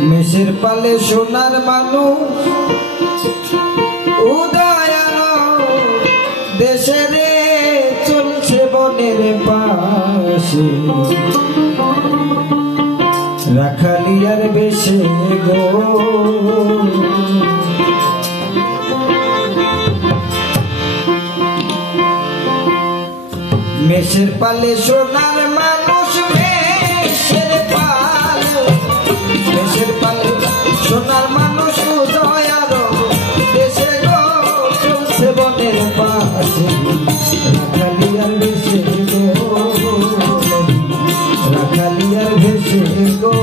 মেষের পালে সোনার মানুষ উদয়ার দেশে রে চলছে বনের পাশে রাখালিয়ার বেশে গো মেষের পালে সোনার মানুষ মেষের পালে সোনার মানুষ উদয়ার দেশে গো চলছে বনের পাশে রাখালিয়ার বেশে গো রাখালিয়ার বেশে গো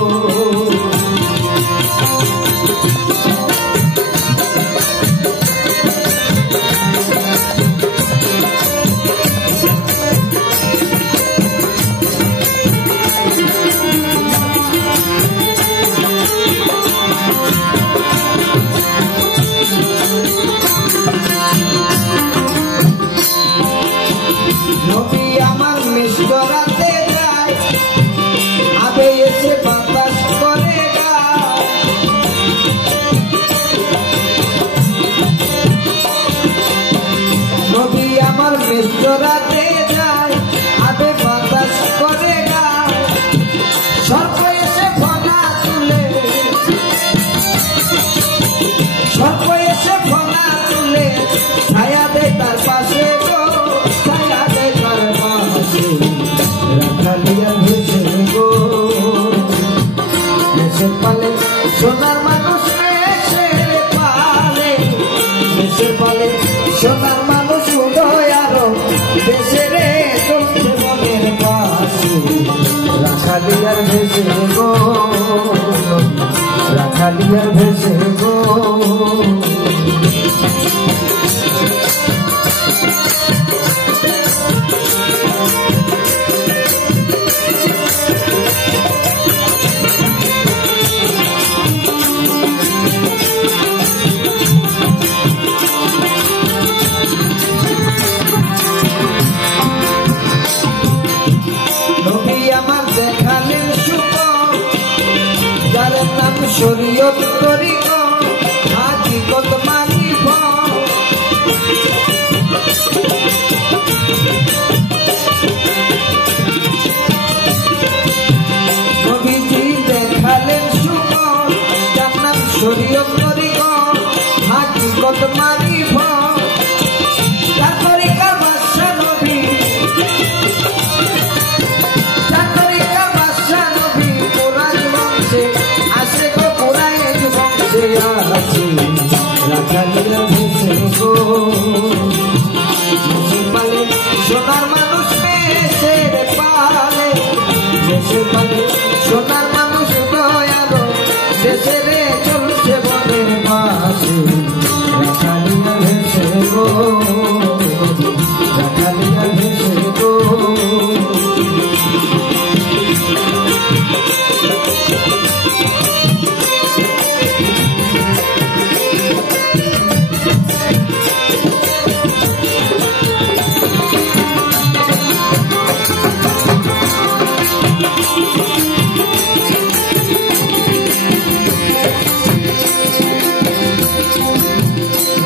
নবী আমার মিষ্টরাতে যায় আবে এসে বাতাস করে নবী আমার মিষ্টরাতে যায় আবে বাতাস করে সর্প এসে ফনা তুলে সর্প এসে ফনা তুলে ছায়া দেয় তার পাশে রাখালিয়ার ভেসে গো মেষের পালে সোনার মানুষ মেষের পালে সোনার মানুষ উদয়ার দেশে রে চলছে বনের পাশে রাখালিয়ার ভেসে গো রাখালিয়ার ভেসে গো দেখালেন শুভ যার নাম শরীয়ত তরিক হাকিকত মানিব নবীজি দেখালেন শুভ যার নাম শরীয়ত তরিক হাকিকত মানিব তার তরিকার বাদশা নবী রাখালিয়া ভেসে গো মেষের পালে সোনার মানুষ মেষের পালে সোনার মানুষ উদয়ার দেশে রে চলছে বনের পাশে রাখালিয়া ভেসে গো রাখালিয়া ভেসে গো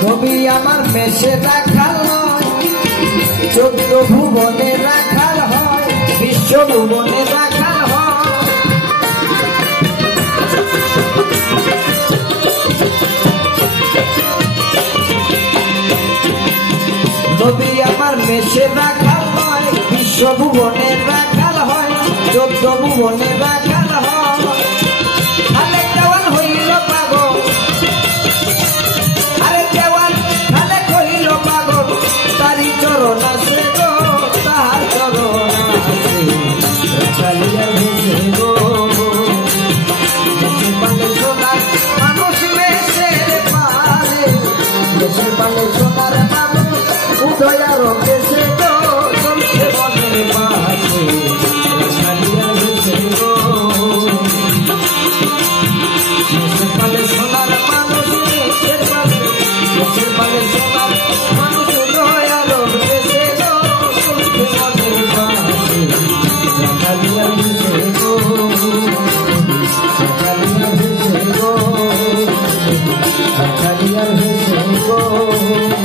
নবী আমার মেষে রাখাল হয় 14 ভুবনে রাখাল হয় বিশ্ব ভুবনে রাখাল হয় নবী আমার মেষে রাখাল হয় বিশ্ব ভুবনে রাখাল হয় 14 ভুবনে রাখাল হয় আলে দেওয়ান হইল পাগল তারি চরণ আছে গো তাহার চরণ আছে রাখালিয়ার ভেসে গো মেষের পালে সোনার মানুষ মেষের পালে সোনার মানুষ উদয়ার দেশে গো চলছে বনের পাশে রাখালিয়ার ভেসে গো গো